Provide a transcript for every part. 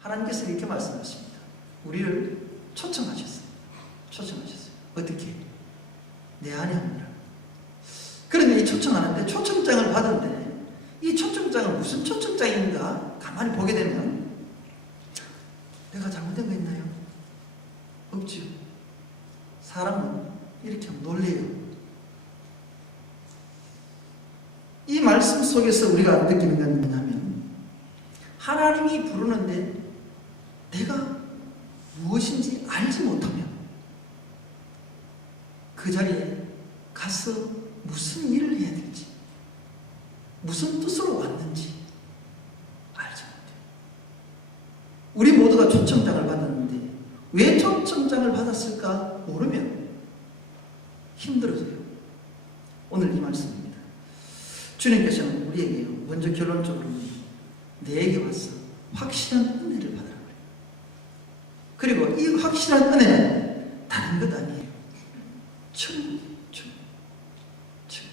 하나님께서 이렇게 말씀하십니다. 우리를 초청하셨어요. 초청하셨어요. 어떻게? 내 안에 오느라. 그런데 이 초청하는데 초청장을 받은데 이 초청장은 무슨 초청장인가 가만히 보게 되면 내가 잘못된 거 있나요? 없지요. 사람은 이렇게 하면 놀래요. 이 말씀 속에서 우리가 느끼는 건 뭐냐면 하나님이 부르는데 내가 무엇인지 알지 못하면 그 자리에 가서 무슨 일을 해야 될지 무슨 뜻으로 왔는지 알지 못해요. 우리 모두가 초청장을 받았는데 왜 초청장을 받았을까 모르면 힘들어져요. 오늘 이 말씀입니다. 주님께서는 우리에게 먼저 결론적으로 내게 와서 확실한 은혜를 받으라 그래요. 그리고 이 확실한 은혜는 다른 것 아니에요. 천국이에요. 천국.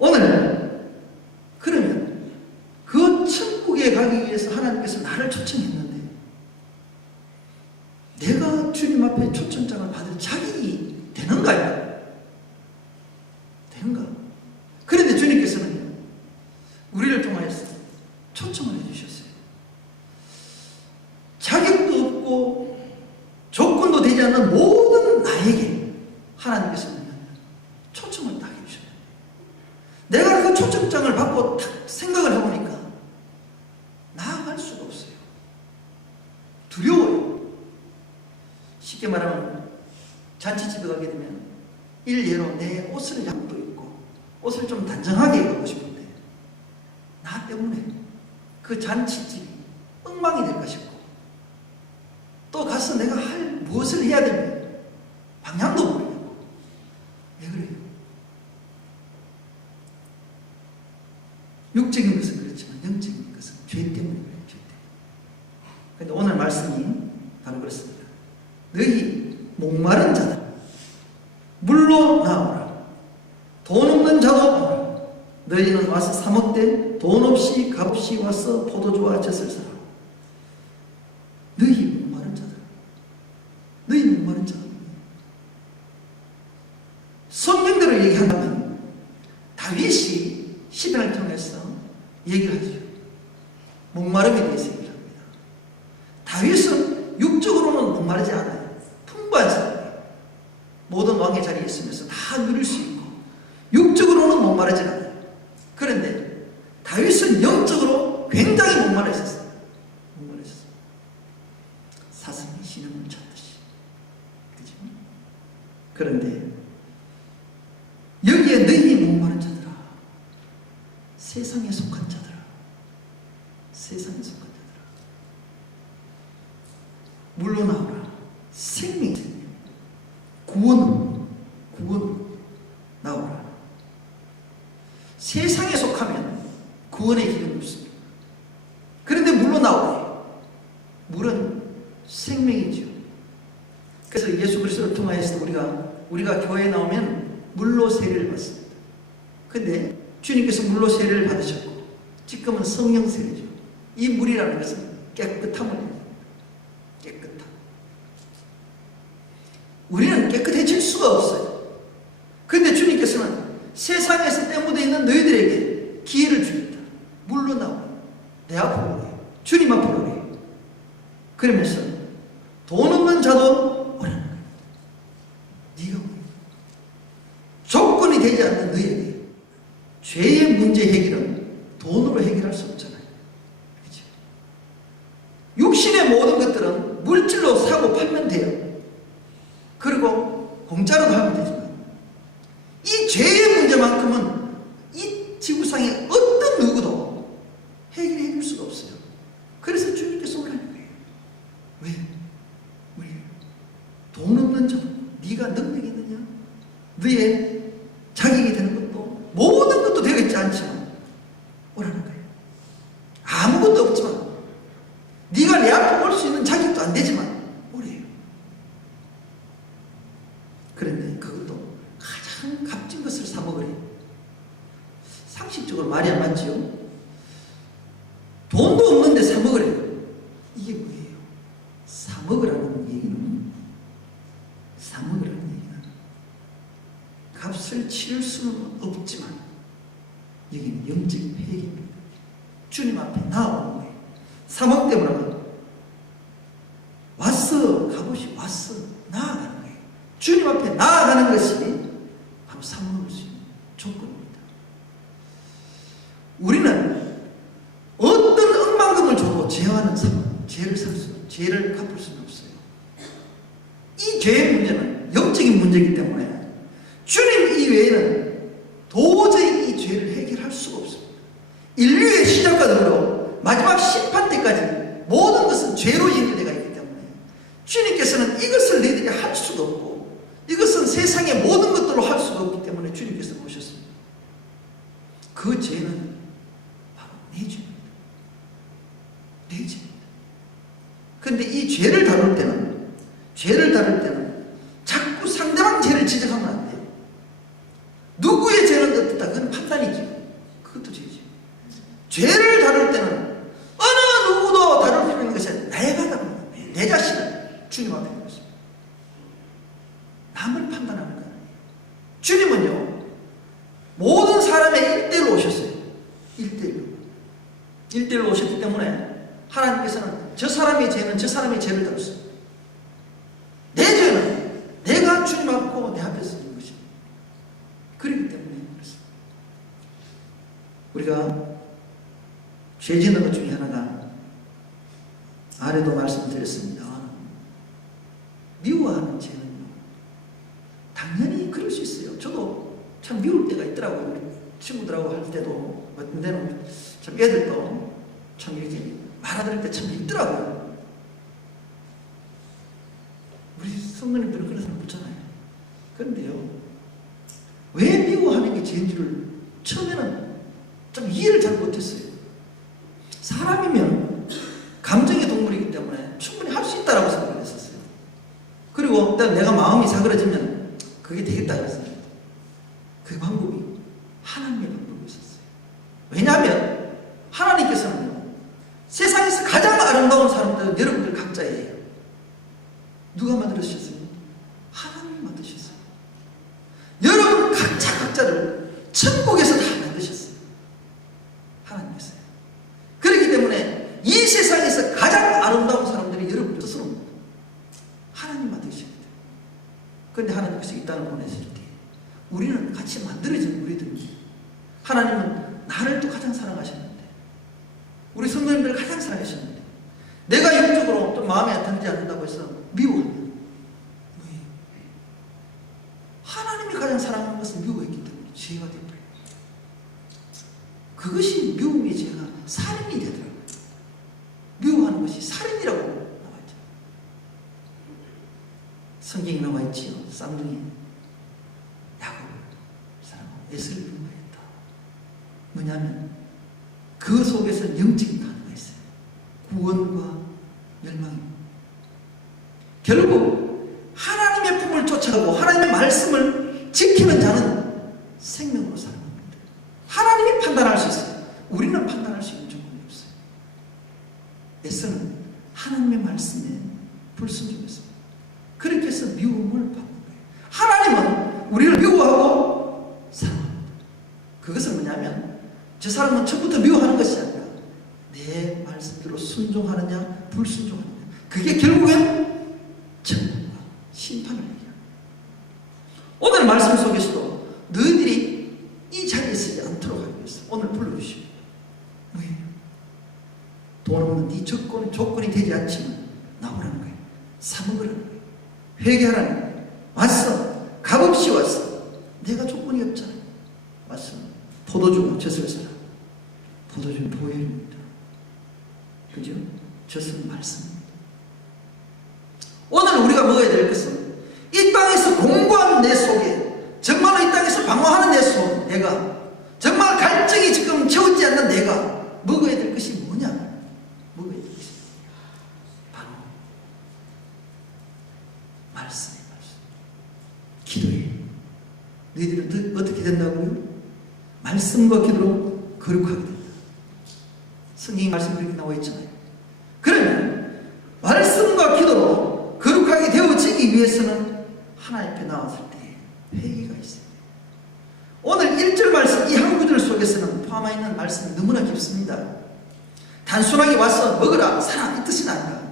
오늘 그러면 그 천국에 가기 위해서 하나님께서 나를 초청했는데 내가 주님 앞에 초청장을 받을 자격이 되는가요? 되는가? 그런데 주님께서는 우리를 통하여서 초청을 해주셨어요. 자격도 없고 조건도 되지 않는 모든 나에게 하나님께서는 초청을 딱 해주셨어요. 내가 그 초청장을 받고 딱 생각을 해보니까 나아갈 수가 없어요. 두려워요. 쉽게 말하면 잔치집에 가게 되면 일례로 내 옷을 양도 입고 옷을 좀 단정하게 입고 싶은데 나 때문에 그 잔치집이 엉망이 될까 싶고 또 가서 내가 할 무엇을 해야 되면 방향도 모르겠고 왜 그래요? 육적인 것은 그렇지만 영적인 것은 죄 때문에 그래요. 죄 때문에. 그런데 오늘 말씀이 바로 그렇습니다. 너희 목마른 자들 물로 나오라. 돈 없는 자도 오라. 너희는 와서 사 먹되 돈 없이 값없이 와서 포도주와 젖을 사라. 너희 목마른 자들. 너희 목마른 자들. 성경대로 얘기한다면 다윗이 시편을 통해서 얘기를 하죠. 목마름에 대해서 얘기를 합니다. 다윗은 육적으로는 목마르지 않아요. 풍부한 사람이에요. 모든 왕의 자리에 있으면서 다 누릴 수 있고 육적으로는 목마르지 않아요. 그런데 다윗은 영적으로 굉장히 목마르셨어요. 목마르셨어요. 사슴이 신음을 쳤듯이. 그죠? 그런데 여기에 너희 목마른 자들아, 세상에 속한 자들아, 세상에 속한 자들아, 물로 나오라. 생명, 구원 나오라. 세상에 속하면 구원의 길은 없습니다. 그런데 물로 나오래요. 물은 생명이죠. 그래서 예수 그리스도를 통하여서 우리가 교회에 나오면 물로 세례를 받습니다. 근데 주님께서 물로 세례를 받으셨고 지금은 성령 세례죠. 이 물이라는 것은 깨끗함을 얘기합니다. 깨끗함. 우리는 깨끗해질 수가 없어요. 그런데 주님께서는 세상에서 때묻어 있는 너희들에게 기회를 주겠다. 물로 나오라. 내 앞으로 오래요. 주님 앞으로 오래요. 그러면서 돈 없는 자도 오라는 거예요. 네가 오래. 조건이 되지 않는 너희에게 죄의 문제 해결은 돈으로 해결할 수 없잖아요. 그렇죠? 육신의 모든 것들은 물질로 사고 팔면 돼요. 그리고 공짜로 하면 되지만 이 죄의 문제만큼은 이 지구상의 어떤 누구도 해결해 줄 수가 없어요. 그래서 주님께서 오라는 거예요. 왜? 우리 돈 없는 자, 네가 능력이 있느냐? 너의 자격이 되는 것도 모든 것도 되어 있지 않지만 오라는 거예요. 아무것도 없지만 네가 내 앞에 올 수 있는 자격도 안 되지만 오래요. 그런데 그것도 가장 값진 것을 사 먹으래요. 상식적으로 말이 안 맞지요? 돈도 없는데 사 치를 수는 없지만 여기는 영적인 회개입니다. 주님 앞에 나아오는 거예요. 사목 때문에 왔어, 값없이 왔어, 나아가는 거예요. 주님 앞에 나아가는 것이 바로 사목을 수 있는 조건입니다. 우리는 어떤 억만금을 줘도 제어하는 사목, 죄를 갚을 수는 없어요. 이 죄의 문제는 영적인 문제이기 때문에 주님 이외에는 도저히 이 죄를 해결할 수가 없습니다. 인류의 시작과 더불어 마지막 심판 때까지 모든 것은 죄로 연결되어 있기 때문에 주님께서는 이것을 너희들이 할 수도 없고 이것은 세상의 모든 것들로 할 수가 없기 때문에 주님께서 오셨습니다. 그 죄는 바로 내 죄입니다. 내 죄입니다. 그런데 이 죄를 다룰 때는 자꾸 상대방 죄를 지적하면 안 돼요. 누구의 죄는 어떻다? 그건 판단이지. 그것도 죄지. 죄를 다룰 때는 어느 누구도 다룰 필요 있는 것이 아니라 내가 다루는 거예요. 내 자신을 주님 앞에 놓습니다. 남을 판단하는 거예요. 주님은요, 모든 사람의 1대1로 오셨어요. 1대1로 오셨기 때문에 하나님께서는 저 사람의 죄는 저 사람의 죄를 다뤘어요. 내 죄는 내가 주님 앞고 내 앞에 서는 것입니다. 그렇기 때문에 그렇습니다. 우리가 죄 짓는 것 중에 하나가 아래도 말씀드렸습니다. 미워하는 죄는요, 당연히 그럴 수 있어요. 저도 참 미울 때가 있더라고요. 우리 친구들하고 할 때도 어떤 데는 참 애들도 참 이렇게 말하들 때 참 있더라고요. 우리 성도님들은 그런 사람 없잖아요. 그런데요, 왜 미워하는 게 죄인지를 처음에는 좀 이해를 잘 못했어요. 사람이면 감정의 동물이기 때문에 충분히 할 수 있다라고 생각을 했었어요. 그리고 내가 마음이 사그러지면 그게 되겠다 그랬어요. 그 방법이 하나님의 방법이었어요. 왜냐하면 하나님께서는요, 세상에서 가장 아름다운 사람들은 여러분들 각자예요. 누가 만들어주셨어요? 하나님이 만드셨어요. 여러분 각자를 천국에서 다 만드셨어요. 하나님께서요. 그렇기 때문에 이 세상에서 가장 아름다운 사람들이 여러분들 스스로입니다. 하나님 만드셨어요. 그런데 하나님께서 이 땅을 보내실 때 우리는 같이 만들어진 우리들입니다. 하나님은 나를 또 가장 사랑하셨는데, 우리 성도님들을 가장 사랑하셨는데, 내가 영적으로 좀 마음에 들지 않는다고 해서 미워하면 뭐예요? 하나님이 가장 사랑하는 것을 미워했기 때문에 죄가 되어버려요. 그것이 미움의 죄가 살인이 되더라고요. 미워하는 것이 살인이라고 나와있죠. 성경에 나와있지요. 쌍둥이 야곱을 사랑하고 에서를 미워했다. 뭐냐면 그 속에서는 영적인 단어가 있어요. 구원과 멸망입니다. 결국 하나님의 품을 쫓아가고 하나님의 말씀을 지키는 자는 생명으로 살아갑니다. 하나님이 판단할 수 있어요. 우리는 판단할 수 있는 조건이 없어요. 에서는 하나님의 말씀에 불순종했습니다. 그렇게 해서 미움을 받는 거예요. 하나님은 우리를 미워하고 사랑합니다. 그것은 뭐냐면 저 사람은 처음부터 미워하는 것이 아니라 내 말씀대로 순종하느냐 불순종하느냐, 그게 결국엔 천국과 심판을 얘기합니다. 오늘 말씀 속에서도 너희들이 이 자리에 서지 않도록 하기 위해서 오늘 불러주십니다. 뭐예요? 돈 없는 네 조건이 되지 않지만 나오라는 거예요. 사먹으라는 거예요. 회개하라는 거예요. 왔어. 값없이 왔어. 내가 조건이 없잖아요. 왔어. 포도주가 젖을 사라. 포도주는 보혈입니다. 그죠? 젖은 말씀입니다. 오늘 우리가 먹어야 될 것은 이 땅에서 공고한 내 속에, 정말로 이 땅에서 방황하는 내 속, 내가 정말 갈증이 지금 채우지 않는 내가 먹어야 될 것이 뭐냐? 먹어야 될 것이 바로 말씀이에요. 기도예요. 너희들은 어떻게 된다고요? 말씀과 기도로 거룩하게 된다. 성경의 말씀이 그렇게 나와 있잖아요. 그러면 말씀과 기도로 거룩하게 되어지기 위해서는 하나님 앞에 나왔을 때 회개가 있어요. 오늘 1절 말씀 이 한 구절 속에서는 포함되어 있는 말씀이 너무나 깊습니다. 단순하게 와서 먹으라 살아 이 뜻은 아니라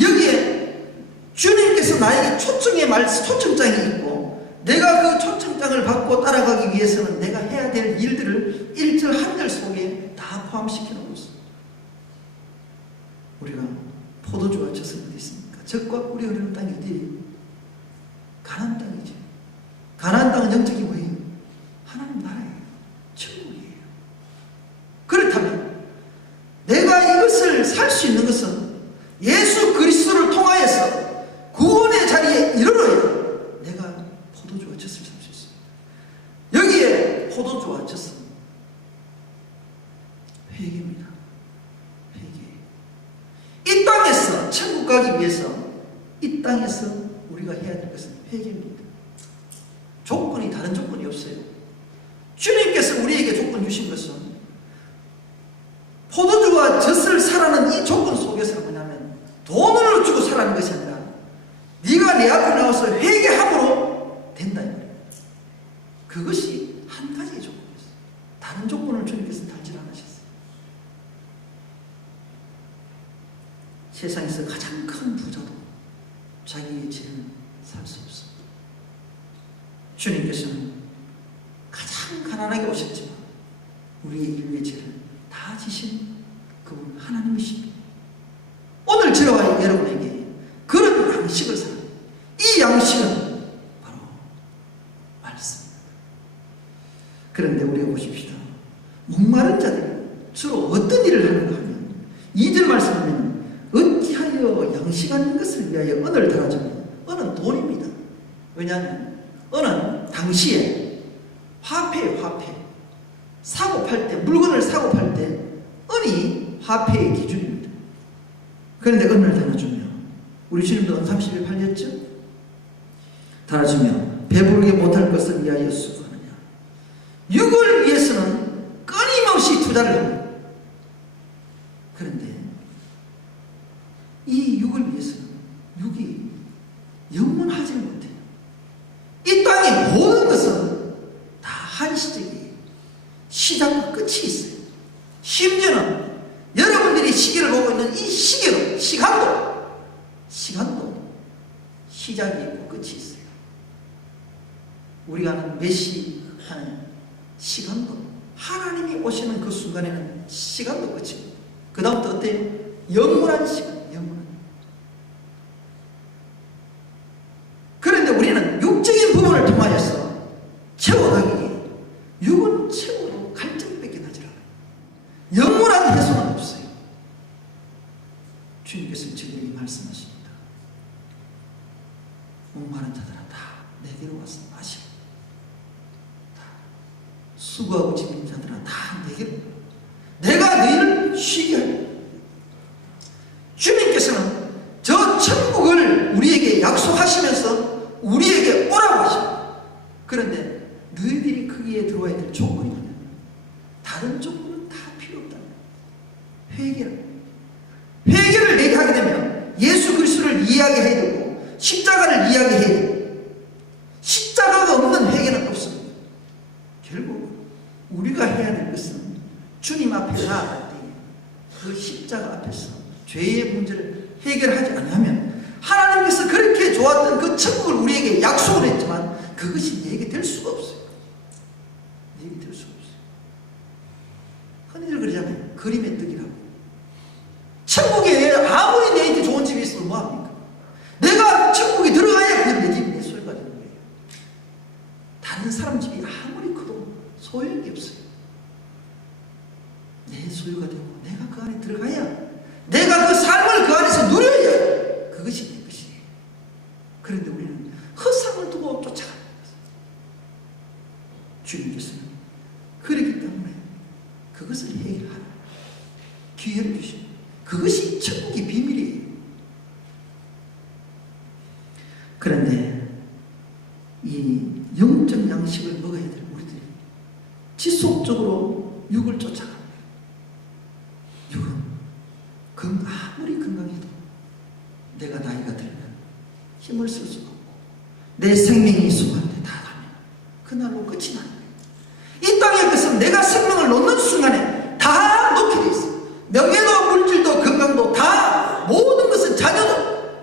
여기에 주님께서 나에게 초청장이 있고 내가 그 초청장을 받고 따라가기 위해서는 내가 해야 될 일들을 1절 한 절 속에 다 포함시켜 놓고 있습니다. 우리가 포도주와 젖은 어디 있습니까? 젖과 꿀이 흐르는 땅이 어디예요? 가나안 땅이죠. 가나안 땅은 영적인 뭐예요? 하나님 나라예요. 천국이에요. 그렇다면 내가 이것을 살 수 있는 것은 예수 그리스도를 통하여서 구원의 자리에 이르러야 내가 포도주와 젖을 살 수 있습니다. 여기에 포도주와 젖은 회개입니다. 회개. 이 땅에서 천국 가기 위해서 이 땅에서 우리가 해야 될 것은 회개입니다. 조건이 다른 조건이 없어요. 주님께서 우리에게 조건 주신 것은 포도주와 젖을 사라는 이 조건 속에서 뭐냐면 돈을 주고 사라는 것이 아니라 네가 내 앞에 나와서 회개함으로 된다. 그것이 한 가지의 조건이었어요. 다른 조건을 주님께서 달지 않으셨어요. 세상에서 가장 큰 부자도 자기의 죄는 살 수 없습니다. 주님께서는 가장 가난하게 오셨지만 우리의 인류의 죄를 다 지신 그분 하나님이십니다. 오늘 저와 여러분에게 그런 양식을 사는 이 양식은 바로 말씀입니다. 그런데 우리가 보십시다. 목마른 자들이 주로 어떤 일을 하는가 하면 2절 말씀하면 어찌하여 양식 아닌 것을 위하여 은을 달아주며 은은 돈입니다. 왜냐하면 은은 당시에 화폐예요. 화폐. 사고 팔 때 물건을 사고 팔 때 은이 화폐의 기준입니다. 그런데 은을 달아주며 우리 주님도 은 30일 팔렸죠? 달아주며 배부르게 못할 것을 위하여 수고하느냐. 육을 위해서는 끊임없이 투자를 합니다. 그런데 이 육을 위해서는 육이 영원하지 못해요. 이 땅의 모든 것은 다 한시적이에요. 시작과 끝이 있어요. 심지어는 여러분들이 시계를 보고 있는 이 시계로 시간도 시작이 있고 끝이 있어요. 우리가 하는 메시 하는 시간도 하나님이 오시는 그 순간에는 시간도 끝이고 그 다음부터 어때요? 영원한 시간, 영원한. 그런데 우리는 육적인 부분을 통하여서 채워가기에 육은 채워도 갈증밖에 나질 않아요. 영원한 해소는 없어요. 주님께서 저에게 말씀하십니다. 목마른 자들아 다 내게로 와서 마시라. 수고하고 지민 자들아 다 내게로 내가 너희를 쉬게 하리라. 주님께서는 저 천국을 우리에게 약속하시면서 우리에게 오라고 하십니다. 그런데 너희들이 거기에 들어와야 될 조건이 뭐냐면 다른 조건은 다 필요 없다. 회개를 내게 하게 되면 예수 그리스도를 이해하게 해야 되고 십자가를 이해하게 해야 되고 십자가가 없는 회개는 없습니다. 결국 우리가 해야 될 것은 주님 앞에 나아갈 때 그 십자가 앞에서 죄의 문제를 해결하지 않으면 하나님께서 그렇게 좋았던 그 천국을 우리에게 약속을 했지만 그것이 내게 될 수가 없어요. 내게 될 수가 없어요. 흔히들 그러잖아요. 그림의 떡이라고. 천국에 아무리 내한테 좋은 집이 있어도 뭐합니까? 내가 천국에 들어가야 그게 내 집이 내 소유가 되는 거예요. 다른 사람 집이 아무리 커도 소용이 없어요. 내 소유가 되고 내가 그 안에 들어가야 내가 그 삶을 그 안에서 누려야 그것이 내 것이에요. 그런데 우리는 헛상을 두고 쫓아가는 것입니다. 주님께서는 그렇기 때문에 그것을 해결하라 기회를 주십니다. 그것이 천국의 비밀이에요. 그런데 이 영적 양식을 먹어야 될 우리들이 지속적으로 육을 쫓아갑니다. 육은 아무리 건강해도 내가 나이가 들면 힘을 쓸 수가 없고 내 생명이 순간에 다 가면 그날로 끝이 나는 거예요. 내가 생명을 놓는 순간에 다 놓게 돼 있어요. 명예도 물질도 건강도 다 모든 것은 자녀도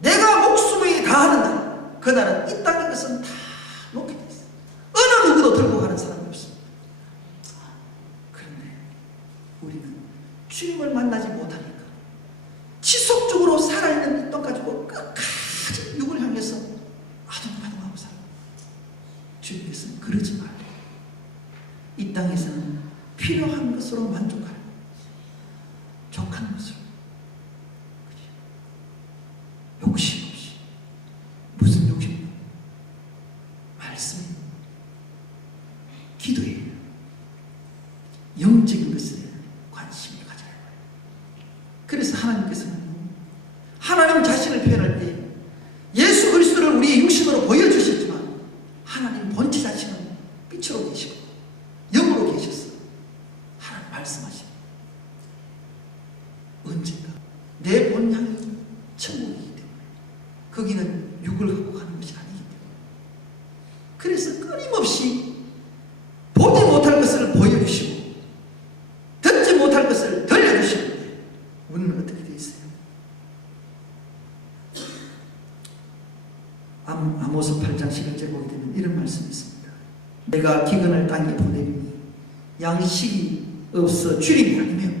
내가 목숨을 다하는 날 그날은 이 땅의 것은 다 놓게 돼 있어요. 어느 누구도 들고 가는 사람이 없습니다. 그런데 우리는 주님을 만나지 못하니까 지속적으로 살아있는 이 땅 가지고 끝까지 육을 향해서 아둥바둥하고 살아요. 주님께서는 그러지 말래요. 이 땅에서는 필요한 것으로 만족하라. 족한 것으로. 욕심 없이. 무슨 욕심이요? 말씀이에요. 기도예요. 영적인 것에 관심을 가져야 해요. 그래서 하나님께서는 하나님 자신을 표현할 때 예수 그리스도를 우리의 육신으로 보여주셨지만 하나님 본체 자신은 빛으로 계시고 영으로 계셨어. 하나님 말씀하시고 언젠가 내 본향이 천국이기 때문에 거기는 육을 갖고 가는 것이 아니기 때문에 그래서 끊임없이 보지 못할 것을 보여주시고 듣지 못할 것을 들려주시는데 우리는 어떻게 되어 있어요? 아모스 8장 11절 보게 되면 이런 말씀이 있습니다. 내가 기근을 땅에 보내리니 양식이 없어 주림이 아니며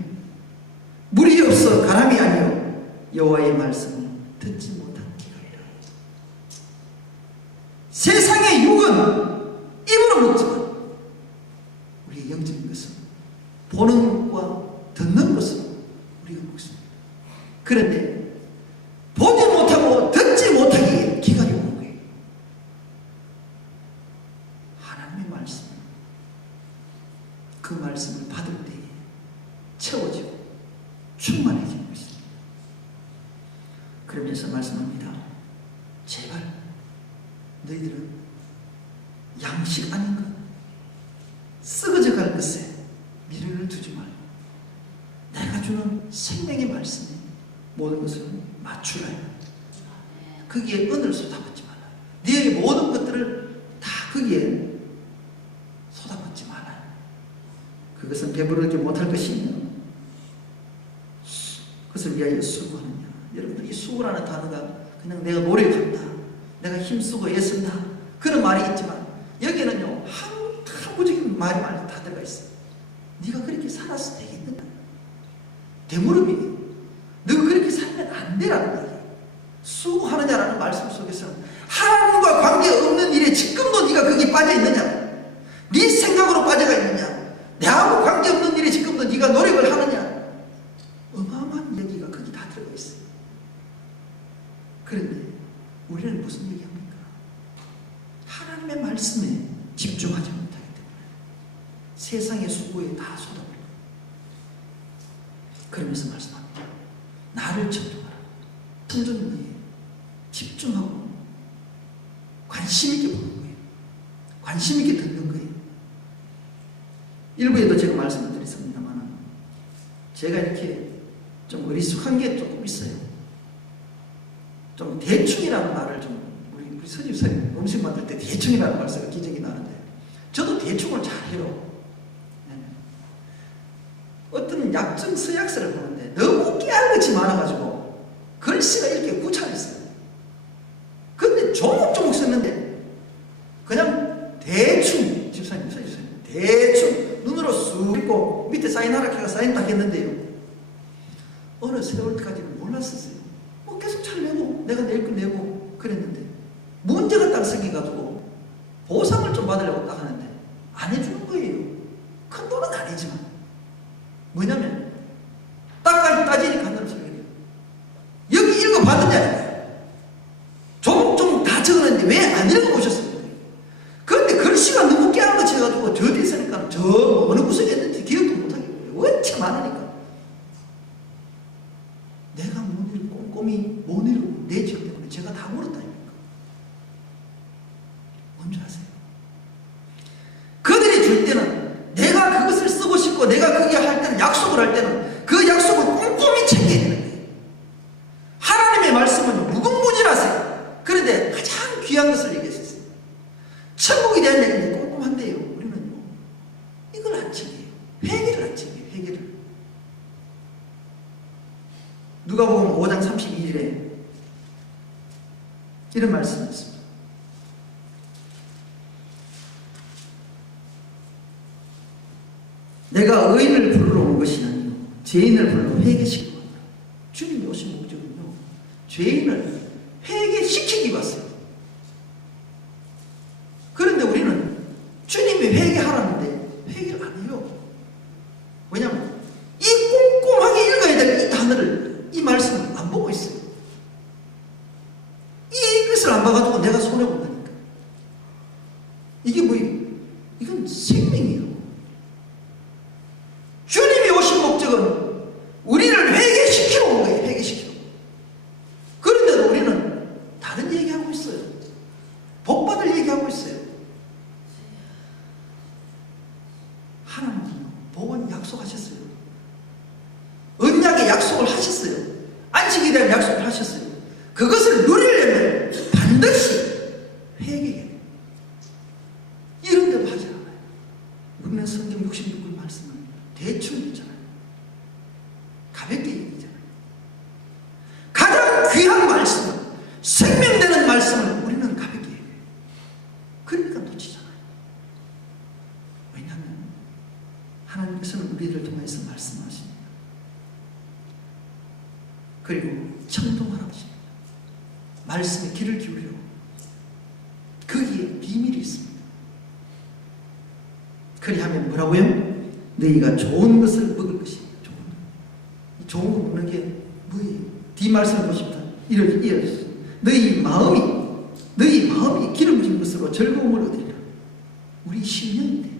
물이 없어 가람이 아니요 여호와의 말씀을 듣지 못한 기갈이라. 세상의 육은 입으로 먹지만 우리의 영적인 것은 보는 것과 듣는 것으로 우리가 먹습니다. 그런데 보지 못하고 듣지 못하기에 기갈이 오는 거예요. 하나님의 말씀, 그 말씀을 받을 때에 채워지고 충만해지는 것입니다. 그러면서 말씀합니다. 제발 너희들은 양식 아닌 것, 썩어져 갈 것에 미련을 두지 말고 내가 주는 생명의 말씀에 모든 것을 맞추라. 거기에 은을 쏟아붓지 마라. 너의 모든 것들을 다 거기에 쏟아붓지 마라. 그것은 배부르지 못할 것이며 그것을 위하여 수고하느냐. 여러분들 이 수고라는 단어가 그냥 내가 노력한다, 내가 힘쓰고 애쓴다 그런 말이 있지만 여기에는요 항구적인 말이 다 들어가 있어요. 네가 그렇게 살아서 되겠느냐. 대물음이 너가 그렇게 살면 안 되라는 얘기예요. 수고하느냐라는 말씀 속에서는 하나님과 관계없는 일에 지금도 네가 거기 빠져있느냐, 네 생각으로 빠져가 있느냐, 내하고 관계없는 일에 지금도 네가 노력을 하느냐, 어마어마한 얘기가 거기 다 들어가 있어요. 그런데 우리는 무슨 얘기합니까? 하나님의 말씀에 집중하지 못하기 때문에 세상의 수고에 다 쏟아버려요. 그러면서 말씀합니다. 나를 천도하라. 천도는 집중하고 관심 있게 보는 거예요. 관심 있게 듣는 거예요. 일부에도 제가 말씀을 드렸습니다만 제가 이렇게 좀 어리숙한 게 조금 있어요. 좀 대충이라는 말을 좀 우리 서집사님 음식 만들 때 대충이라는 말 쓰고 기적이 나는데 저도 대충을 잘해요. 어떤 약점 서약서를 보는데 너무 깨알같이 많아가지고 글씨가 이렇게 구차했어요. 근데 조목조목 썼는데 그냥 대충 집사님 서집사님 대충 눈으로 쑥 읽고 밑에 사인하라 해서 사인 딱 했는데요. 어느 세월까지는 몰랐었어요. 뭐 계속 잘 내고 내가 낼 거 내고 그랬는데 문제가 딱 생겨가지고 보상을 좀 받으려고 딱 하는데 안 해주는 거예요. 큰 돈은 아니지만 뭐냐면 딱까지 따지니까 한다는 소리예요. 여기 읽어봤느냐 조목조목 다 적어놨는데 왜 안 읽어보셨습니까? 그런데 글씨가 너무 깨알같이 해가지고 저 뒤에 쓰니까 저 어느 구석에 있는지 기억도 못하겠고요. 원체 많으니까 내가 못 읽고 꼼꼼히 못 읽고 내 지역 때문에 제가 다 물었다니까. 뭔지 아세요? 그들이 줄 때는 내가 그것을 쓰고 싶고 내가 그게 할 때는 약속을 할 때는 그 약속을 꼼꼼히 챙겨야 되는 거예요. 하나님의 말씀은 무궁무진하세요. 그런데 가장 귀한 것을 얘기했어요. 천국에 대한 얘기는 꼼꼼한데요. 우리는요 이거 누가복음 5장 32절에 이런 말씀이 있습니다. 내가 의인을 부르러 온 것이 아니요 죄인을 불러 회개시키고 왔다. 주님이 오신 목적은요, 죄인을 회개시키기 왔어요. 그런데 우리는 주님이 회개하라는데 회개를 안 해요. 왜냐하면 이 꼼꼼하게 읽어야 될 이 단어를, 이 말씀을 안 보고 있어요. 이것을 안 봐가지고 내가 손해본다니까. 이게 뭐예요? 이건 생명이에요. 주님이 오신 목적은 우리를 회개시키러 온 거예요. 회개시키러. 그런데도 우리는 다른 얘기하고 있어요. 복받을 얘기하고 있어요. 하나님은 복은 약속하셨어요. 언약의 약속을 하셨어요. 안식에 대한 약속을 하셨어요. 그것을 누리려면 반드시 회개해야 돼요. 이런 데도 하지 않아요. 우리는 성경 66권 말씀을 대충 읽잖아요. 가볍게 얘기잖아요. 가장 귀한 말씀, 생명되는 말씀을 우리는 가볍게 해요. 그러니까 놓치잖아요. 왜냐하면 하나님께서는 우리를 통해서 말씀하십니다. 그리고 청동하라고 하십니다. 말씀에 귀를 기울여. 거기에 비밀이 있습니다. 그리하면 뭐라고요? 너희가 좋은 것을 먹을 것입니다. 좋은 거 먹는 게 뭐예요? 뒷말씀을 보십니다. 이어졌어요. 너희 마음이 기름진 것으로 즐거움을 얻으리라. 우리 심령인데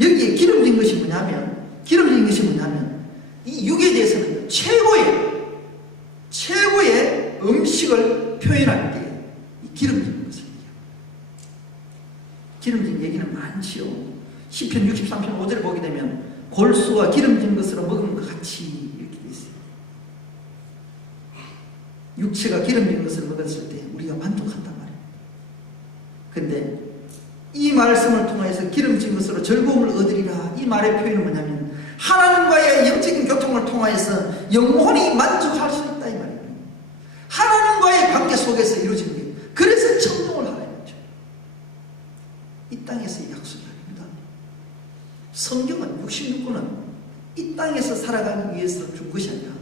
여기에 기름진 것이 뭐냐면 이 육에 대해서는 최고의 음식을 표현할 때 이 기름진 것을 얘기합니다. 기름진 얘기는 많지요. 시편 63편 5절을 보게 되면 골수와 기름진 것으로 먹은 것 같이 이렇게 되어 있어요. 육체가 기름진 것을 먹었을 때 우리가 만족한단 말이에요. 근데 이 말씀을 통해서 기름진 것으로 즐거움을 얻으리라, 이 말의 표현은 뭐냐면 하나님과의 영적인 교통을 통하여서 영혼이 만족할 수 있다 이 말이에요. 하나님과의 관계 속에서 이루어지는 거예요. 그래서 청동을 하라는 거죠. 이 땅에서의 약속이 아닙니다. 성경은 66권은 이 땅에서 살아가기 위해서 준 것이 아니라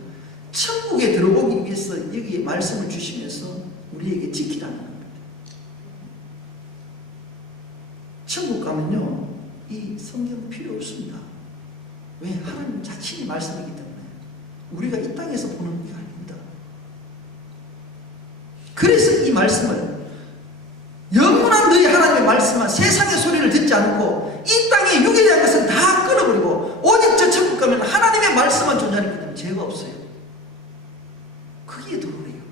천국에 들어오기 위해서 여기에 말씀을 주시면서 우리에게 지키라는 겁니다. 천국 가면요, 이 성경 필요 없습니다. 왜? 하나님 자신이 말씀이기 때문에 우리가 이 땅에서 보는 게 아닙니다. 그래서 이 말씀을 영원한 너희 하나님의 말씀은 세상의 소리를 듣지 않고 이 땅에 육에 대한 것은 다 끊어버리고 오직 저 천국 가면 하나님의 말씀만 존재하기 때문에 죄가 없어요. 거기에 들어오래요.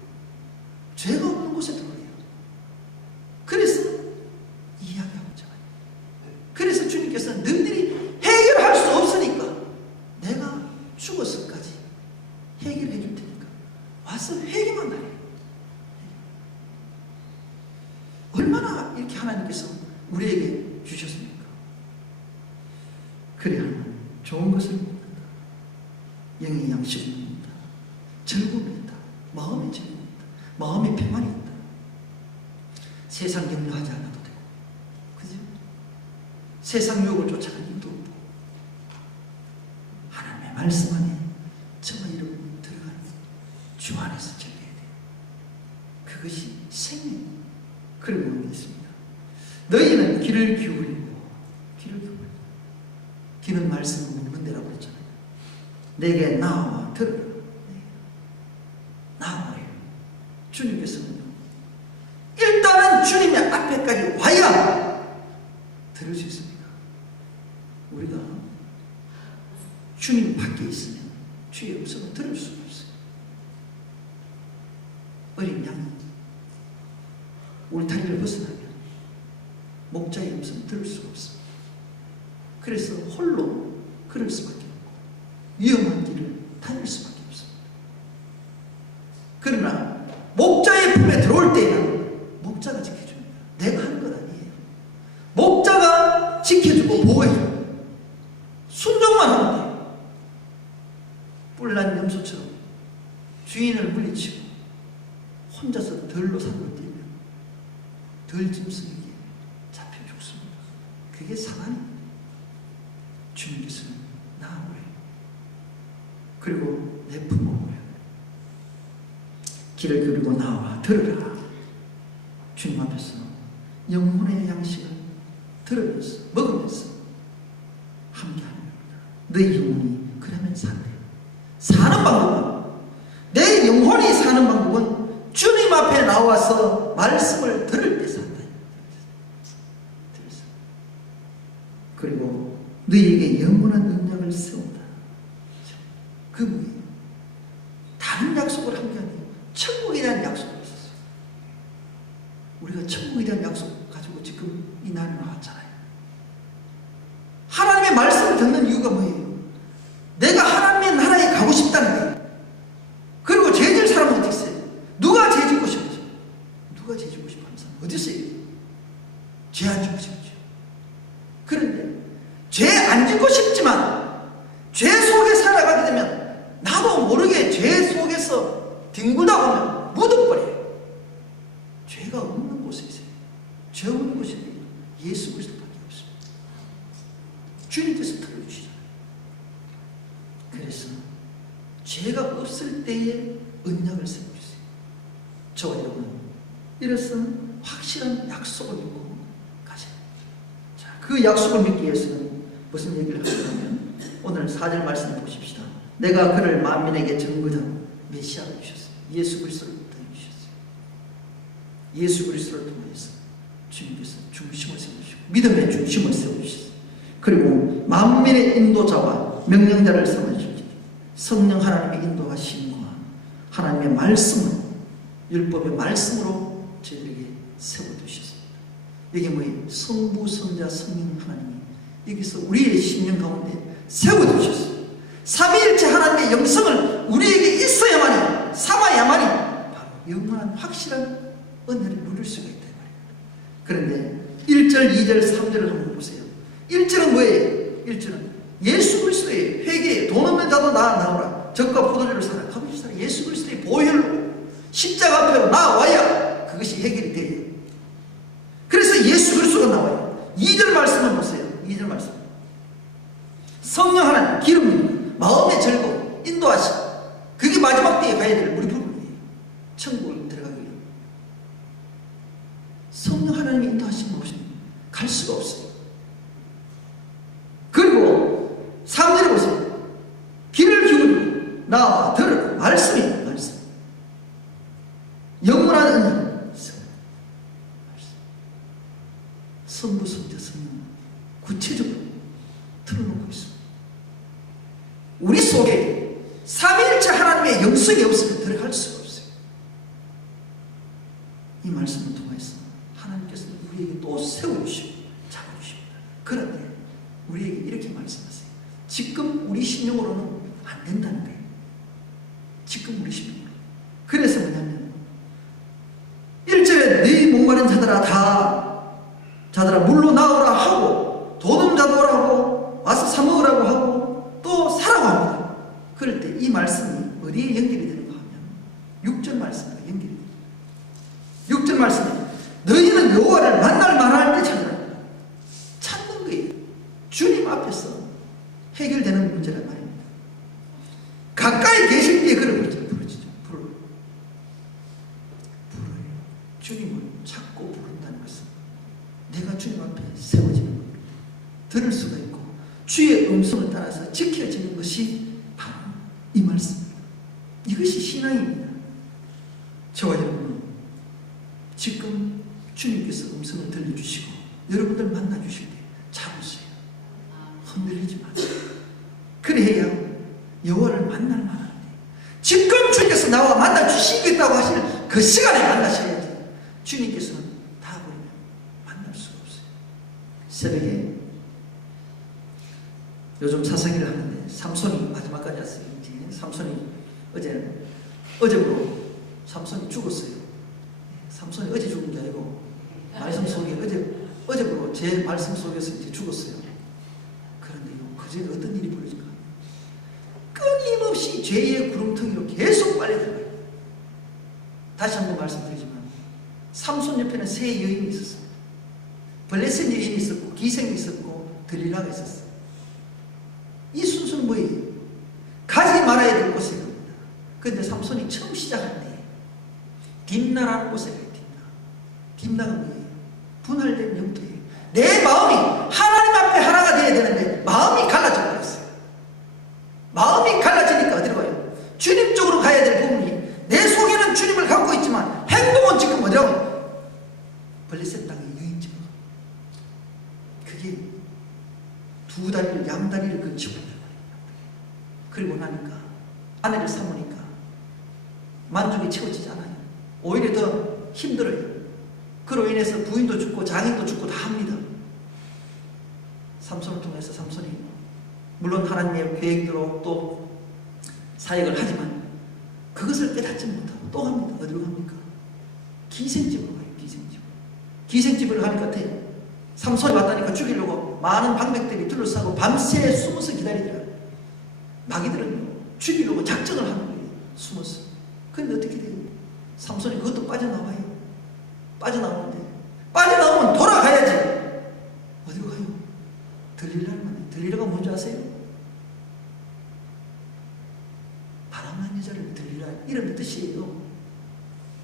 죄가 없는 곳에 들어오래요. 그래서 이야기하고 있잖아요. 그래서 주님께서는 너희들이 해결할 수 없으니까 내가 죽어서까지 해결해 줄 테니까 와서 회개만 하래요. 얼마나 이렇게 하나님께서 우리에게 주셨습니까? 그래야 좋은 것을 먹는다. 영의 양식을 먹는다. 즐거움이 있다. 마음의 즐거움이 있다. 마음의 평안이 있다. 세상 염려하지 않아도 되고, 그죠? 세상 유혹을 쫓아가는 힘도 없고, 하나님의 말씀 안에 저와 여러분이 들어가는 주 안에서 즐겨야 돼요. 그것이 생명. 그리고 있습니다. 너희는 귀를 기울이고, 귀는 말씀을 먹는 데라고 했잖아요. 내게 나와 들으라. 나와요. 주님께서는 일단은 주님의 앞에까지 와야 들을 수 있습니다. 우리가 주님 밖에 있으면 주의 음성을 들을 수가 없어요. 어린 양이 울타리를 벗어나면 목자의 음성을 들을 수가 없습니다. 그래서 홀로 걸을 수밖에 없고 위험한 길을 다닐 수밖에 없습니다. 그러나 목자의 품에 들어올 때에는 목자가 지켜줍니다. 내가 하는 건 아니에요. 목자가 지켜주고 보호해줘요. 순종만 하면 돼요. 뿔난 염소처럼 주인을 물리치고 혼자서 덜로 산을 뛰면 덜 짐승에게 잡혀 죽습니다. 그게 사단입니다. 주님께서는 나아오래. 그리고 내 품어오래. 길을 기울이고 나와 들으라. 주님 앞에서 영혼의 양식을 들으면서 먹으면서 함께합니다. 너희 영혼이 그러면 산대. 사는 방법은, 내 영혼이 사는 방법은 주님 앞에 나와서 말씀을 들을 때 산다. 그리고 너희에게 영원한 언약을 세운다. 그 뭐예요? 다른 약속을 한 게 아니에요. 천국에 대한 약속을 했었어요. 우리가 천국에 대한 약속 가지고 지금 이 날이 나왔잖아요. 하나님의 말씀을 듣는 이유가 뭐예요? 내가 하나님의 나라에 가고 싶다는 거예요. 그리고 죄질 사람은 어디 있어요? 누가 죄 짓고 싶어요? 누가 죄 짓고 싶어 하는 사람 어디 있어요? 죄 안 짓고 싶죠. 그런데 죄 안 짓고 싶지만 죄 속에 살아가게 되면 나도 모르게 죄 속에서 뒹굴다 보면 묻어버려요. 죄가 없는 곳에 있어요. 죄 없는 곳에 예수 그리스도밖에 없습니다. 주님께서 들어주시잖아요. 그래서 죄가 없을 때에 언약을 세워주세요. 저와 여러분, 이래서 확실한 약속을 믿고 가세요. 자, 그 약속을 믿기 위해서는 무슨 얘기를 하냐면 오늘 4절 말씀을 보십시다. 내가 그를 만민에게 증거장 메시아로 주셨어요. 예수 그리스도를 주셨어요. 예수 그리스도를 통해서 주님께서 중심을 세우시고 믿음의 중심을 세우셨어요. 그리고 만민의 인도자와 명령자를 삼으셨죠. 성령 하나님의 인도하심과 하나님의 말씀으로, 율법의 말씀으로 저희에게 세워두셨습니다. 이게 뭐예요? 성부, 성자, 성령 하나님이 여기서 우리의 심령 가운데 세워두셨어요. 삼위일체 하나님의 영성을 우리에게 있어야만이, 삼아야만이 바로 영원한 확실한 은혜를 누릴 수가 있다. 그런데 1절, 2절, 3절을 한번 보세요. 1절은 뭐예요? 1절은 예수 그리스도의 회개에 돈 없는 자도 나오라. 젖과 포도주를 사라. 값없이 사라. 예수 그리스도의 보혈로 십자가 앞으로 나와야 그것이 해결이 돼요. 그래서 예수 그리스도가 나와요. 2절 말씀을 보세요. 2절 말씀. 성령 하나님, 기름, 마음의 즐거움, 인도하심. 그게 마지막 때에 가야 될 우리 부분이에요. 천국을 들어가기 위해. 성령 하나님의 인도하심 없이는 갈 수가 없어요. 그리고 3절에 보세요. 귀를 기울이고 나와 들으라. 말씀이 말씀. 영원한 은혜. 성부, 성자, 성령 구체적으로 틀어놓고 있습니다. 우리 속에 삼위일체 하나님의 영성이 없으면 들어갈 수가 없어요. 이 말씀을 통해서 하나님께서는 우리에게 또 세워주시고 잡아주십니다. 그런데 우리에게 이렇게 말씀하세요. 지금 우리 심령으로는 안 된다는 거예요. 지금 우리 심령으로. 그래서 뭐냐면 1절에 네 목마른 자들아 물로 나오라 하고 돈 없는 자도 오라 하고 와서 사 먹으라고 하고 또 사라고 합니다. 그럴 때 이 말씀이 어디에 연결이 되는가 하면 6절 말씀과 연결이 됩니다. 6절 말씀이 너희는 여호와를 만날 만할 때 찾으라. 찾는 거예요. 주님 앞에서 해결되는 문제란 말입니다. 가까이 계실 때 그를 부르죠. 불러요. 주님을 찾고 부른다는 것은 내가 주님 앞에 세워지는 겁니다. 들을 수가 있고 주의 음성을 따라서 지켜지는 것이 바로 이 말씀입니다. 이것이 신앙입니다. 저와 여러분은 지금 주님께서 음성을 들려주시고 여러분들 만나주실 때 잡으세요. 흔들리지 마세요. 그래야 여호와를 만날 만한데 지금 주님께서 나와 만나주시겠다고 하시는 그 시간에 만나셔야지. 주님께서는 다 버리면 만날 수가 없어요. 새벽에 요즘 사사기를 하는데 삼손이 마지막까지 왔어요. 삼손이 어제부로 삼손이 죽었어요. 삼손이 어제 죽은 게 아니고 말씀 속에 어제부로 제 말씀 속에서 이제 죽었어요. 그런데요, 그전에 어떤 일이 벌어질까? 끊임없이 죄의 구렁텅이로 계속 빨려들어요. 다시 한번 말씀드리지만 삼손 옆에는 세 여인이 있었습니다. 블레셋 여인이 있었고 기생이 있었고 들릴라가 있었어요. 이 순서는 뭐예요? 가지 말아야 될 곳에 갑니다. 그런데 삼손이 처음 시작할 때 딥나라는 곳에 가요. 딥나가 뭐예요? 분할된 영토예요. 내 마음이 하나님 앞에 하나가 되어야 되는데 마음이 갈라져 버렸어요. 마음이 갈라지니까 어디로 가요? 주님 쪽으로 가야 될 부분이 내 속에는 주님을 갖고 있지만 행동은 지금 어디로 가요? 블레셋 땅의 유인지로. 그게 두 다리를 양다리를 걸치고 있는 거예요. 그리고 나니까 아내를 삼으니까 만족이 채워지지 않아요. 오히려 더 힘들어요. 그로 인해서 부인도 죽고 장인도 죽고 다 합니다. 삼손을 통해서 삼손이 물론 하나님의 계획대로 또 사역을 하지만 그것을 깨닫지 못하고 또 합니다. 어디로 갑니까? 기생집으로 가요. 기생집으로 가는 것 같아요. 삼손이 왔다니까 죽이려고 많은 방백들이 둘러싸고 밤새 숨어서 기다리더라. 마귀들은요 죽이려고 작정을 하는 거예요. 숨어서. 그런데 어떻게 돼요? 삼손이 그것도 빠져나와요. 빠져나오는데 빠져나오면 돌아가야지. 어디로 가요? 들릴라를 만나요. 들릴라가 뭔지 아세요? 바람난 여자를 들릴라 이런 뜻이에요.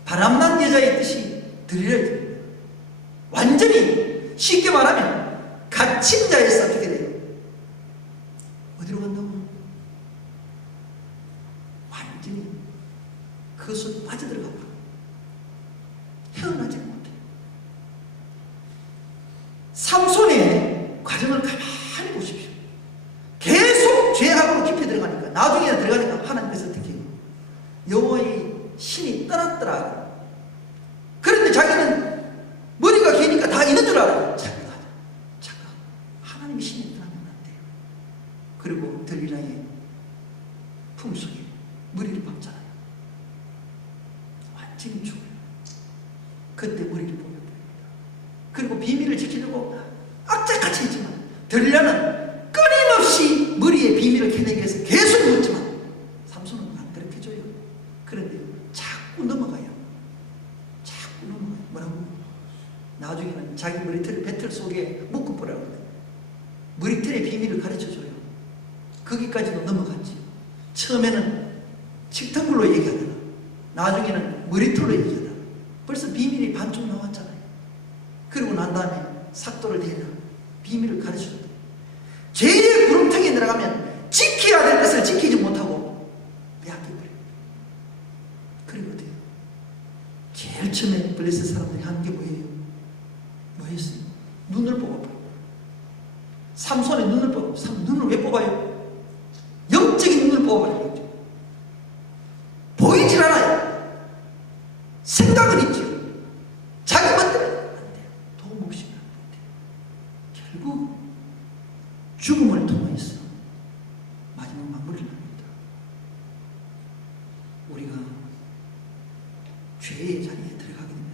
바람난 여자의 뜻이 들릴라예요. 완전히 쉽게 말하면 갇힌 자에서 어떻게 돼요? 어디로 간다고? 완전히 그것을 빠져들어가 봐. 헤어나지 못해. 삼손의 과정을 가만히 보십시오. 계속 죄악으로 깊이 들어가니까 나중에 들어가니까 하나님께서 어떻게 해요? 여호와의 신이 떠났더라. 그런데 자기는 머리가 기니까 다 있는 줄 알아요. 잠깐 하나님의 신이 떠나면 안 돼요. 그리고 들릴라의 품속에 머리를 박잖아요. 완전히 죽어요. 그때 머리를 뽑아버립니다. 그리고 비밀을 지키려고 악착같이 했지만 들릴라는 끊임없이 머리의 비밀을 캐내기 위해서 계속 묻지만 삼손은 안 그렇게 줘요. 그런데 자꾸 넘어가요. 뭐라고? 나중에는 자기 머리털을 배틀 속에 묶어보라고 그래요. 머리털의 비밀을 가르쳐줘요. 거기까지도 넘어갔지. 처음에는 칡덩굴로 얘기하다가 나중에는 머리털로 얘기하다가 벌써 비밀이 반쪽 나왔잖아요. 그리고 난 다음에 삭도를 대라 비밀을 가르쳐줬다. 죄의 구름텅이에 들어가면 지켜야 될 것을 지키지 못하고 빼앗겨버려요. 그리고 어때요? 제일 처음에 블레셋 사람들이 한 게 뭐예요? 뭐였어요? 눈을 뽑아봐요. 삼손의 눈을 뽑아요. 눈을 왜 뽑아요? 영적인 눈을 뽑아버려요. 보이질 않아요. 생각은 있죠. 자기 멋대로 안 돼요. 도무시 안 돼요. 결국 죽음을 통해서 마지막 마무리를 합니다. 우리가 죄의 자리에 들어가게 되면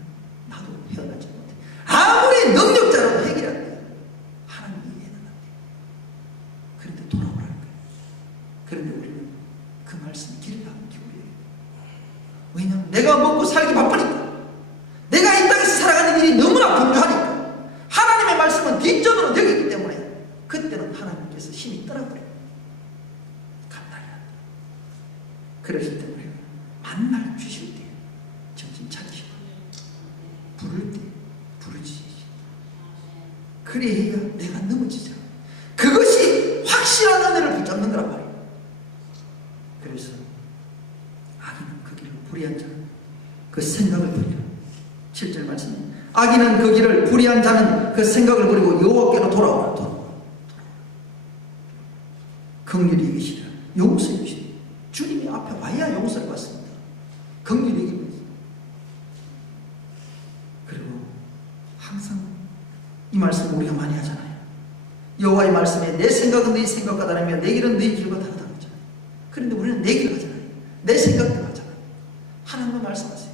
나도 헤어나지 못해. 아무리 능력자라도 해결이 안 돼요. 하나님이 이해는 안 돼요. 그런데 돌아오라는 거예요. 그런데 우리는 그 말씀에 귀를 안 기울여요. 왜냐하면 내가 먹고 살기 바쁘니까, 내가 이 땅에서 살아가는 일이 너무나 분주하니까, 하나님의 말씀은 뒷전으로 여기기 때문에 그때는 하나님께서 힘이 떠나버려요. 감당이 안 돼요. 그러실 때 우리가 만날 주실 때 정신 차리시고 부를 때 부르짖으시고 그래야 내가 넘어지죠. 그것이 확실한 은혜를 붙잡는 거란 말이에요. 그래서 악인은 그 길을 불의한 자는 그 생각을 버리라. 7절 말씀에 악인은 그 길을 불의한 자는 그 생각을 버리고 여호와께로 돌아오라. 긍휼히 여기시라. 용서해 주시라. 주님이 앞에 와야 용서를 받습니다. 긍휼히 여깁니다. 그리고 항상 이 말씀 우리가 많이 하잖아요. 여호와의 말씀에 내 생각은 너희 생각과 다르며 내 길은 너희 길과 다르다고 하잖아요. 그런데 우리는 내 길 가잖아요. 내 생각대로 하잖아요. 하나님은 말씀하세요.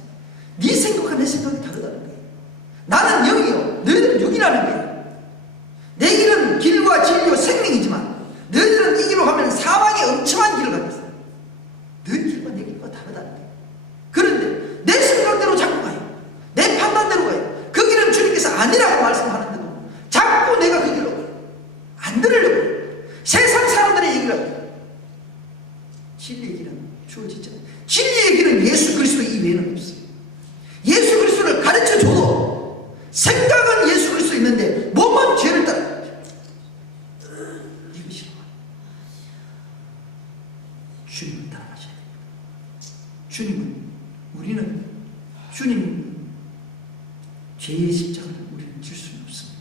네 생각과 내 생각이 다르다는 거예요. 나는 영이요 너희들은 육이라는 거예요. 내 길은 길과 진리요 생명이지만 너희들은 이 길로 가면 사망의 엄청난 길을 가겠어요. 너희 길과 내 길과 다르다는 거예요. 그런데 내 생각대로 외에는 없어요. 예수 그리스도를 가르쳐줘도 생각은 예수 그리스도 있는데 몸은 죄를 따라 이것이 주님을 따라가셔야 됩니다. 주님은 죄의 십자가를 우리는 질 수는 없습니다.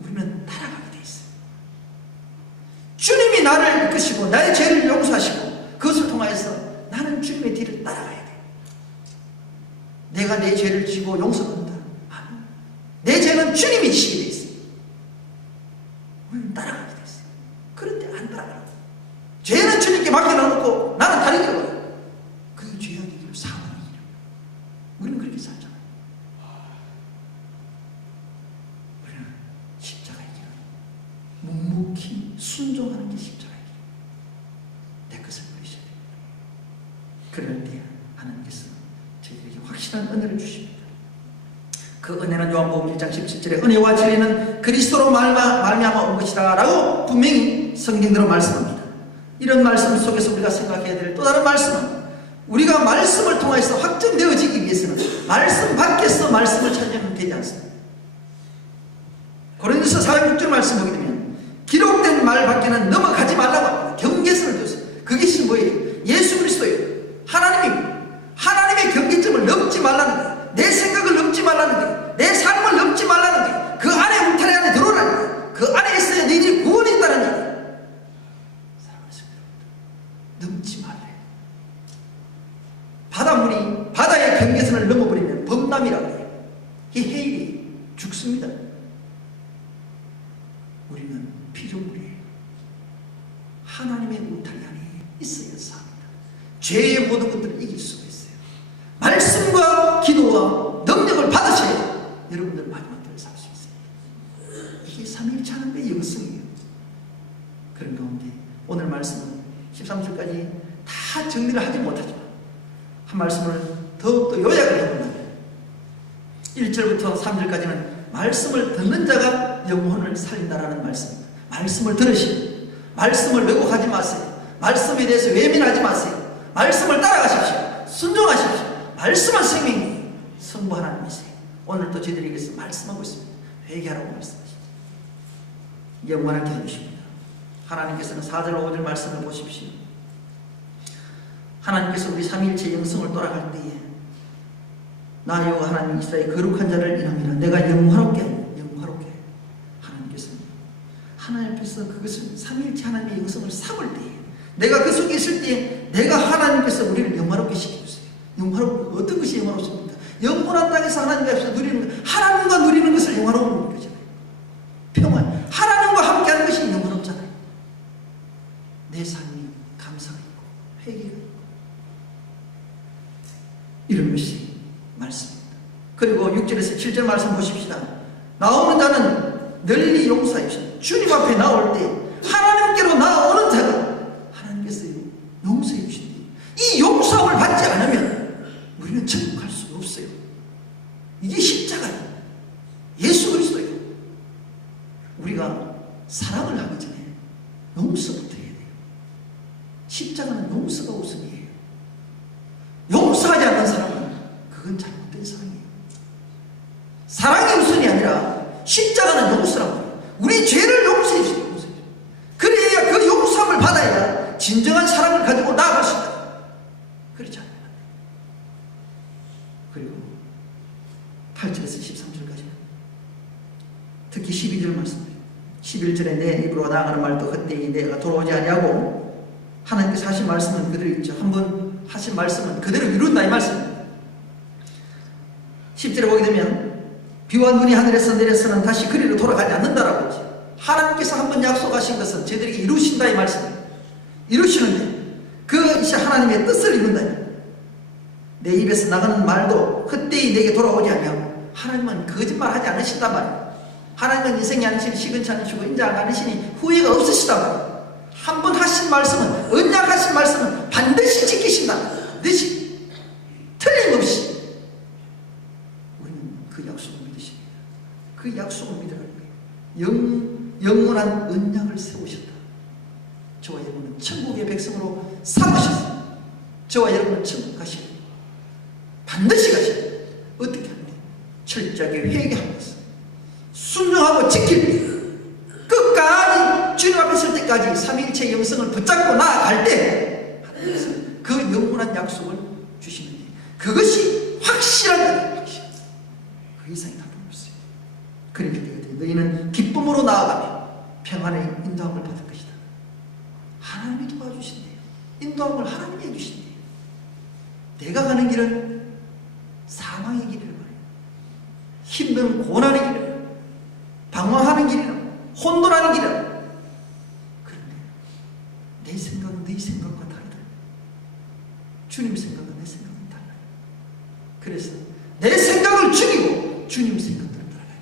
우리는 따라가게 돼 있어요. 주님이 나를 이끄시고 나의 죄를 용서하시고 그것을 통하여서 나는 주님의 뒤를 따라가야 돼요. 내가 내 죄를 지고 용서받는다. 내 죄는 주님이 지시게 돼 있어요. 우리는 따라가게 돼 있어요. 그런데 안 따라가요. 죄는 주님께 맡겨놓고 나는 다른 길로 가요. 그 죄악의 길을 사망의 길이에요. 우리는 그렇게 살잖아요. 우리는 십자가의 길을 묵묵히 순종하는 게 십자가의 길이에요. 내 것을 버리셔야 됩니다. 그럴 때 하나님께서 저희들에게 확실한 은혜를 주십니다. 그 은혜는 요한복음 1장 17절에 은혜와 진리는 그리스도로 말미암아 온 것이다 라고 분명히 성경대로 말씀합니다. 이런 말씀 속에서 우리가 생각해야 될 또 다른 말씀은 우리가 말씀을 통해서 확정되어지기 위해서는 말씀 밖에서 말씀을 찾으면 되지 않습니다. 고린도서 4장 6절 말씀 보게 되면 기록된 말 밖에는 넘어가지 말라고 합니다. 경계선을 뒀어요. 그것이 뭐예요? 예수 그리스도예요. 하나님의 경계점을 넘지 말라는 거예요. 내 생각을 넘지 말라는 거예요. 내 삶을 넘지 말라는 거예요. 그 안에 울타리 안에 들어오라는 거예요. 그 안에 있어야 너희들이 구원이 있다는 얘기예요. 넘지 말래요. 바닷물이 바다의 경계선을 넘어버리면 범람이라고 해요. 이 해일이 죽습니다. 우리는 피조물이에요. 하나님의 울타리 안에 있어야 삽니다. 죄의 모든 것들을 이길 수가 있어요. 말씀과 기도와 능력을 받으셔야 여러분들 마지막 때를 살 수 있어요. 이게 삼위일체 하나님의 영성이에요. 그런 가운데 오늘 말씀은 13절까지 다 정리를 하지 못하지만 한 말씀을 더욱더 요약을 해보면 1절부터 3절까지는 말씀을 듣는 자가 영혼을 살린다라는 말씀입니다. 말씀을 들으시고 말씀을 왜곡하지 마세요. 말씀에 대해서 외면하지 마세요. 말씀을 따라가십시오. 순종하십시오. 말씀은 생명이에요. 성부 하나님이세요. 오늘 또 저희들에게서 말씀하고 있습니다. 회개하라고 말씀하십니다. 영원하게 해주십니다. 하나님께서는 4절 5절 말씀을 보십시오. 하나님께서 우리 삼위일체 영성을 돌아갈 때에 나 여호와 하나님 이스라엘 거룩한 자를 인함이라 내가 영화롭게 하나님께서 그것을 삼위일체 하나님의 영성을 삼을 때에 내가 그 속에 있을 때에 내가 하나님께서 우리를 영화롭게 시켜주세요. 영화롭고 어떤 것이 영화롭습니까? 영원한 땅에서 하나님과 앞에서 누리는 것, 하나님과 누리는 것을 영화로운 거잖아요. 평안, 하나님과 함께하는 것이 영화롭잖아요. 내 삶이 감사가 있고 회개가 있고 이런 것이 말씀입니다. 그리고 6절에서 7절 말씀 보십시다. 나오는 자는 널리 용서해 주십시오. 주님 앞에 나올 때 하나님께로 나오는 자가 하나님께서 용서해 주신다. 이 용서함을 받지 않으면 우리는 천국 갈 수가 없어요. 이게 십자가예요. 예수 그리스도예요. 우리가 사랑을 하기 전에 용서부터 해야 돼요. 십자가는 용서가 우선이에요. 용서하지 않는 사람은 그건 잘못된 사랑이에요. 사랑이 우선이 아니라 십자가는 용서라고. 우리 죄를 용서해 주세요. 그래야 그 용서함을 받아야 진정한 사랑을 가지고 나아갈 수 있다. 그렇지 않나요? 그리고 8절에서 13절까지는 특히 12절 말씀입니다. 11절에 내 입으로 나아가는 말도 헛되이 내가 돌아오지 아니하고 하나님께서 하신 말씀은 그대로 있죠. 한번 하신 말씀은 그대로 이룬다 이 말씀입니다. 10절에 보게 되면 비와 눈이 하늘에서 내려서는 다시 그리로 돌아가지 않는다라고 하죠. 하나님께서 한번 약속하신 것은 저희들에게 이루신다 이 말씀입니다. 이루시는데 그 이제 하나님의 뜻을 이룬다. 내 입에서 나가는 말도 헛되이 내게 돌아오지 아니하고 하나님은 거짓말하지 않으신단 말이에요. 하나님은 인생이 아니시니 시근치 않으시고 인자가 아니시니 후회가 없으시단 말이에요. 한번 하신 말씀은 언약하신 말씀은 반드시 지키신다. 반드시 틀림없이 우리는 그 약속을 믿으십니다. 그 약속을 믿으라는 거예요. 영원한 언약을 세우셨다. 저와 여러분은 천국의 백성으로 삼으셨습니다. 저와 여러분은 천국 가시는 반드시 가셔야 돼요. 어떻게 하는데? 철저하게 회개하면서 순종하고 지킬 때, 끝까지 주님 앞에 설 때까지 삼위일체 영성을 붙잡고 나아갈 때 하나님께서 그 영원한 약속을 주시는 데, 그것이 확실한 거예요. 그 이상이 다른 없어요. 그렇기 때문에 너희는 기쁨으로 나아가며 평안의 인도함을 받을 것이다. 하나님이 도와주신대요. 인도함을 하나님이 해주신대요. 내가 가는 길은 사망의 길이라고 해요. 힘든 고난의 길이라고, 방황하는 길이라고, 혼돈하는 길이라고. 그런데 내 생각은 네 생각과 다르다. 주님 생각은 내 생각은 달라요. 그래서 내 생각을 죽이고 주님 생각대로 따라가요.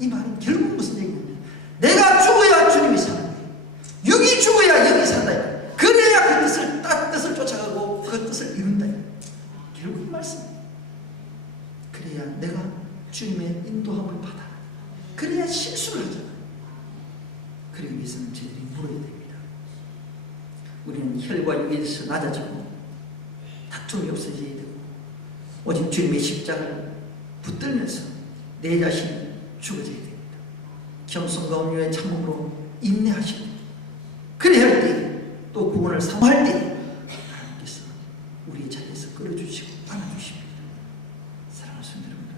이 말은 결국 무슨 얘기냐면, 내가 죽어야 주님이 사는 거예요. 육이 죽어야 영이 산다. 그래야 그 뜻을 쫓아가고 그 뜻을 이룬다. 결국 말씀이에요. 그래야 내가 주님의 인도함을 받아. 그래야 실수를 하잖아. 그러기 위해서는 저희들이 물어야 됩니다. 우리는 혈과 육에서 낮아지고 다툼이 없어져야 되고, 오직 주님의 십자가를 붙들면서 내 자신이 죽어져야 됩니다. 겸손과 온유의 참음으로 인내하시고, 그래야 할 때, 또 구원을 사모할 때 하나님께서 우리의 자리에서 끌어주시고 안아주십니다. 사랑하는 성도 여러분들,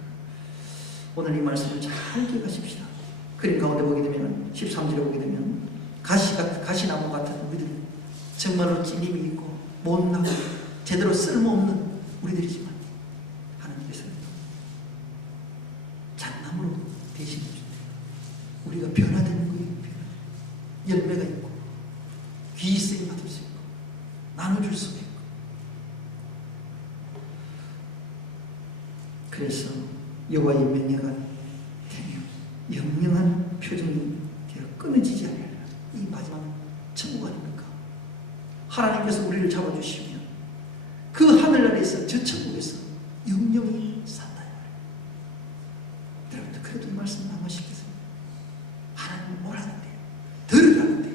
오늘 이 말씀을 잘 기억하십시다. 그림 가운데 보게 되면 13절에 보게 되면 가시나무 같은 우리들, 정말로 찔림이 있고 못나고 제대로 쓸모없는 우리들이지만 하나님께서는 잣나무로 대신해 주신대요. 우리가 변화되는 거예요. 열매가 있고 귀히 쓰임 받을 수 있고 나눠줄 수가 있고. 그래서 여호와의 명예가 되며 영영한 표정이 되어 끊어지지 않으리라. 이 마지막 천국 아닙니까? 하나님께서 우리를 잡아주시면 그 하늘나라에서 저 천국에서 영영히 산다. 여러분들 그래도 이 말씀 한 번씩 해서 하나님 오라는데 들으라는데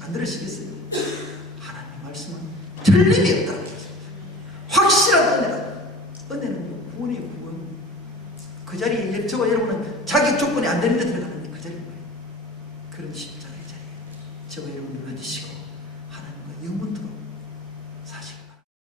안 들으시겠어요? 하나님의 말씀은 틀림이 없다는 거죠. 확실한 은혜다. 은혜는 구원의 구원. 그 자리에 저와 여러분은 자기 조건이 안 되는데 들어가는데 그 자리인 거예요. 그런 십자가의 자리에 저와 여러분을 가지시고 하나님과 영원토록